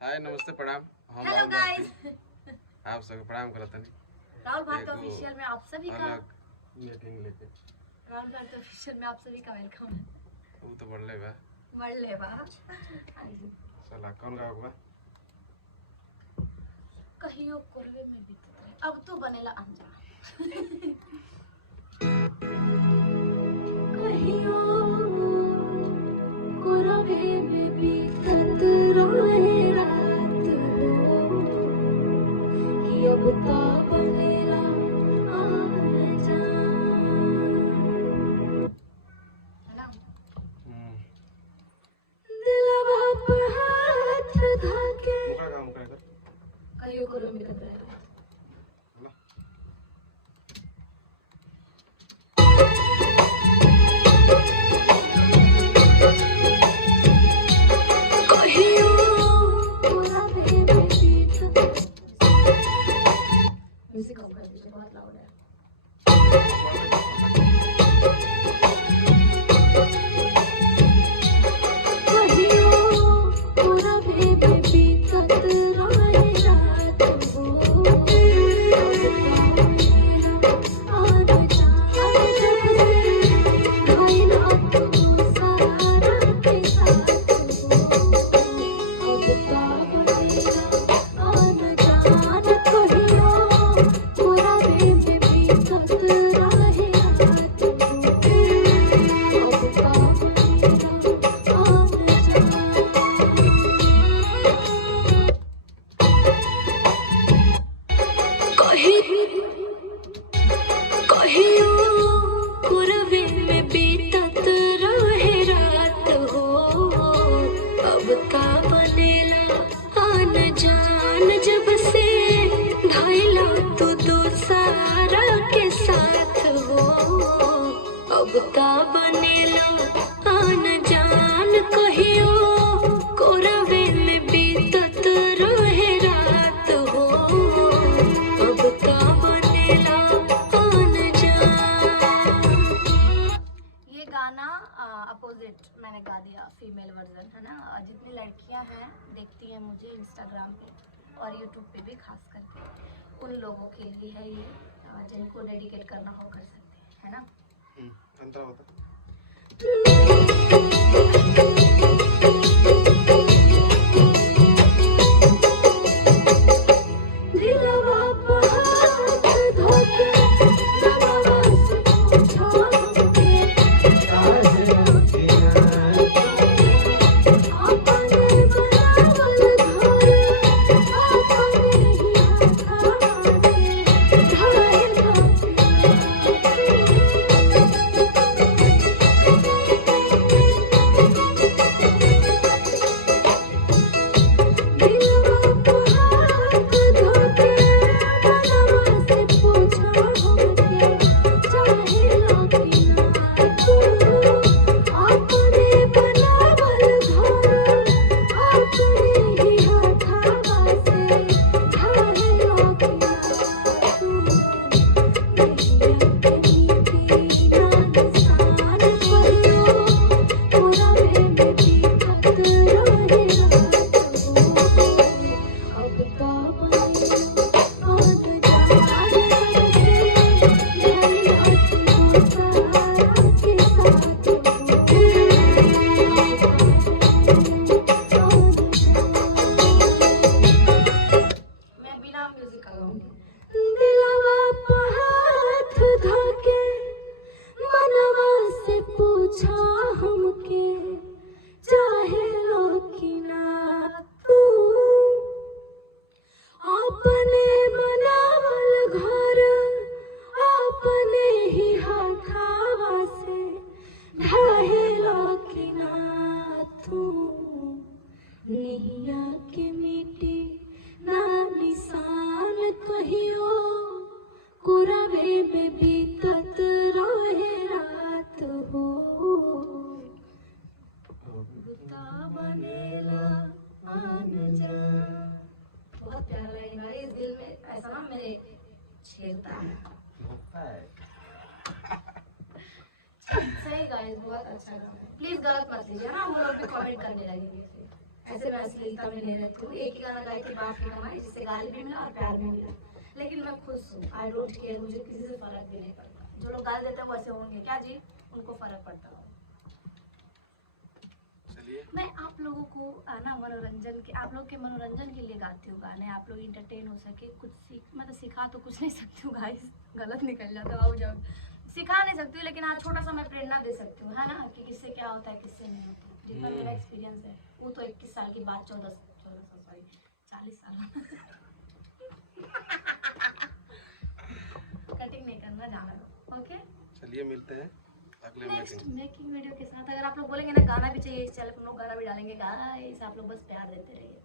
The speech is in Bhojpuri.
हाय नमस्ते प्रणाम। हम हेलो गाइस, आप सबके प्रणाम करत हनी। राहुल भारती ऑफिशियल में आप सभी का अलग मीटिंग लेके राहुल भारती ऑफिशियल में आप सभी का वेलकम है। वो तो बढ़ले बा मरले बा। हाँ जी, साला कौन गाओ बा कहियो कोरवे में बीतत रहे अब तो बनेला अनजान। कहियो कोरवे में बीतत रहे रात हो कि अब तो बनेला अनजान। है ना? दिलवा पे हाथ धाके मुकरा कर कहियो कोरवे में बीतत रहे रात। बोला कहियो कोरवे में बीतत। म्यूजिक कम कर दीजिए, बहुत लाउड है। कहियो कोरवे में बीतत रहे रात हो और चाँद जब से ढाइला तो सारा के साथ हो अब तो बनेला अनजान। कहियो कोरवे में बीतत रहे रात हो अब तो बनेला कहियो कोरवे में बीतत रहे रात हो अब ता बनेला अनजान। जब से ढाइला तो दोसारा के साथ हो अब ता बनेला अनजान। कहियो कोरवे में बीतत रहे रात हो अब ता बनेला अनजान। ये गाना अपोजिट मैंने गा दिया, फीमेल वर्जन है ना। जितनी लड़कियां हैं देखती हैं मुझे इंस्टाग्राम पे और यूट्यूब पे भी, खास करके उन लोगों के लिए है ये, जिनको डेडिकेट करना हो कर सकते हैं, है ना। अंतरा होता दिलवा पे हाथ धोके नमवा से पूछो हमके अपने बनावल घर अपने ही हाथा से ढाएला दिलवा पे हाथ धोके नमवा से पूछो हमके चाहेला कि ना तू अपने बनावल घर अपने ही हाथा से ढाएला कि ना तू नैया के मीठी ना निशान। कहियो कोरवे में बीतत रहे रात हो अब तो बनेला अनजान। जब से ढाइला तो सारा के साथ हो अब तो बनेला अनजान। मैं बिना म्यूजिक का गाऊंगी। दिलवा पे हाथ धाके मनवा से पूछा हमके चाहेला कि ना तू अपने बनावल घर अपने ही हाथावा से ढाहेला कि ना तू नैया के मिट्टी ना निशान। कहियो कोरवे में बीतत रहे रात हो बुता बनेला अनजान। बहुत प्यारा लगेगा इस दिल में, ऐसा ना मेरे छेड़ता है। सही गाइस, बहुत अच्छा गाना है। प्लीज गलत मत लीजिए ना, वो लोग भी कमेंट करने लगेंगे फिर, ऐसे मैं अश्लीलता में नहीं रहती हूँ। एक ही गाना गाई थी बाप की कमाई, जिससे गाली भी मिला और प्यार भी मिला, लेकिन मैं खुश हूँ। आई डोंट केयर, मुझे किसी से फर्क भी नहीं पड़ता। जो लोग गाल देते हैं वैसे होंगे क्या जी, उनको फर्क पड़ता है। चलिए मैं आप लोगों को ना मनोरंजन के, आप लोग के मनोरंजन के लिए गाती हूँ गाने, आप लोग इंटरटेन हो सके, कुछ सीख, मतलब सिखा तो कुछ नहीं सकती हूँ गाइस, गलत निकल जाता है, जाओ सिखा नहीं सकती हूँ, लेकिन हाँ छोटा सा मैं प्रेरणा दे सकती हूँ, है ना, कि किससे क्या होता है किससे नहीं होता। जितना मेरा एक्सपीरियंस है, वो तो 21 साल की बात, 40 साल कटिंग नहीं करना, जाना दो, ओके। चलिए मिलते हैं अगले नेक्स्ट मेकिंग। मेकिंग वीडियो के साथ। अगर आप लोग बोलेंगे ना गाना भी चाहिए इस चैनल पर, हम लोग गाना भी डालेंगे गाइस, आप लोग बस प्यार देते रहिए।